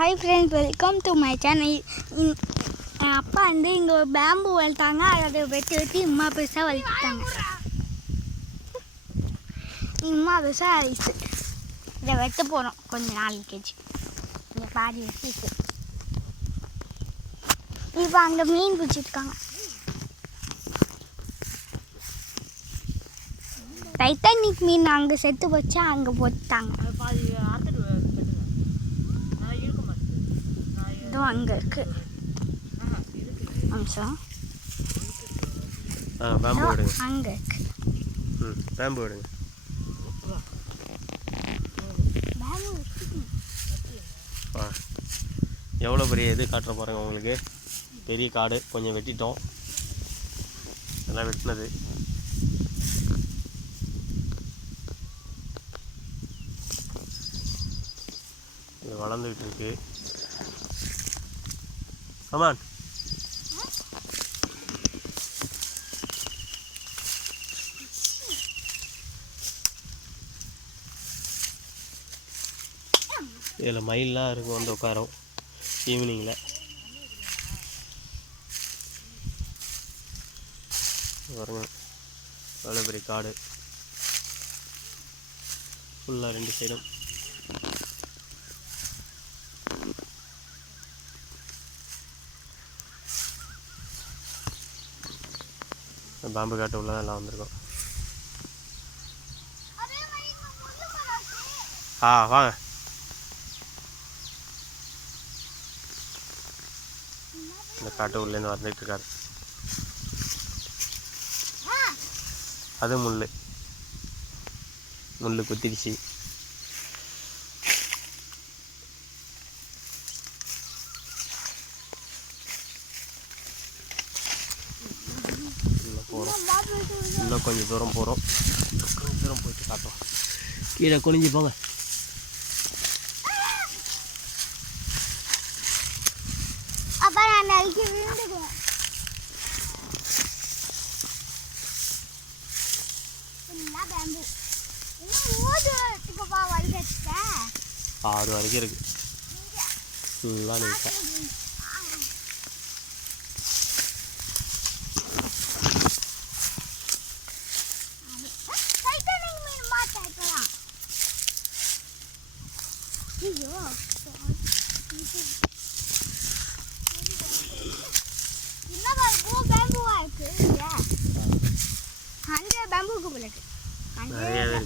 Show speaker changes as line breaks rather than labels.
Hi friends welcome to my channel என் அப்பா வந்து இங்கே ஒரு பேம்பு வளர்த்தாங்க. அதை வெட்டி வெட்டி இம்மா பெருசாக வளர்த்துட்டாங்க. இம்மா பெருசாக ஆயிடுச்சு இதை வெட்ட போகிறோம் கொஞ்சம் நாள் கேஜி இங்கே பாதி வச்சுட்டு இப்போ அங்கே மீன் பிடிச்சிருக்காங்க. டைட்டானிக் மீன் அங்கே செத்து போச்சு? அங்கே போட்டாங்க
அது பாதி அறுத்துட்டு கட்டுங்க நான் இருக்க மாட்டேன்
இதுவும் அங்கே இருக்கு. அம்சம்
ஆ பேம்பு விடுங்க
அங்கே இருக்கு.
ம் பேம்பு. ஆ எவ்வளோ பெரிய இது காட்டுற பாருங்க உங்களுக்கு. பெரிய காடு கொஞ்சம் வெட்டிட்டோம். எல்லாம் வெட்டினது. இது வளர்ந்துக்கிட்டு Come ஆமாம் இதில் மயிலெலாம் இருக்கும் வந்து உட்காரும். ஈவினிங்கில் பாருங்க. எவ்வளோ பெரிய காடு. ஃபுல்லாக ரெண்டு சைடும் பாம்பு காட்டு உள்ள தான் எல்லாம் வந்திருக்கோம். ஆ வாங்க. இந்த காட்டு உள்ளேருந்து வந்துட்டு இருக்காரு. அது முள் முள் குத்திடுச்சு. இன்னும் கொஞ்சம் தூரம் போகிறோம் கொஞ்சம் தூரம் போயிட்டு காட்டுறோம் கீழே குனிஞ்சு போங்க
அப்பா நான் நைட்டு விழுந்துடுவேன் ஃபுல்லாக
બોલે